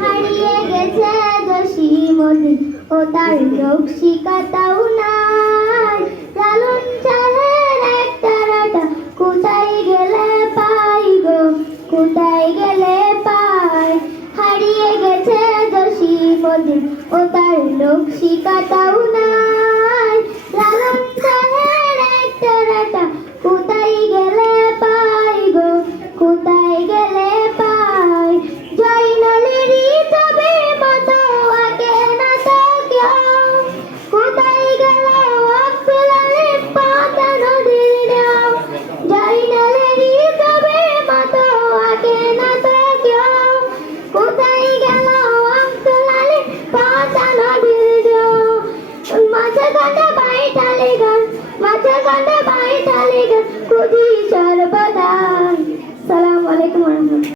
হারিয়ে গেছে দোষী মদিন ও তার রক্ষিকাতাও নাই। লালন শাহের একটা রাটা কোথায় গেলে পাই গো, কোথায় গেলে পাই। হারিয়ে গেছে দোষী মদিন ও তার রক্ষিকাতাও নাই। লালন শাহের একটা রাটা কোথায় গেলে পাই গো, কোথায় গেলে পাই। জয়নালেরই তবে মতো আগে না তো কেউ, কোথায় গেল আব্দুল আলিম পাতা নদীর ঢেউ। জয়নালেরই তবে মতো আগে না তো কেউ, কোথায় গেল আব্দুল আলিম পাতা নদীর ঢেউ। মাঝে ঘাটে বাইটালি গান, মাঝে ঘাটে বাইটালি গান, খুঁজি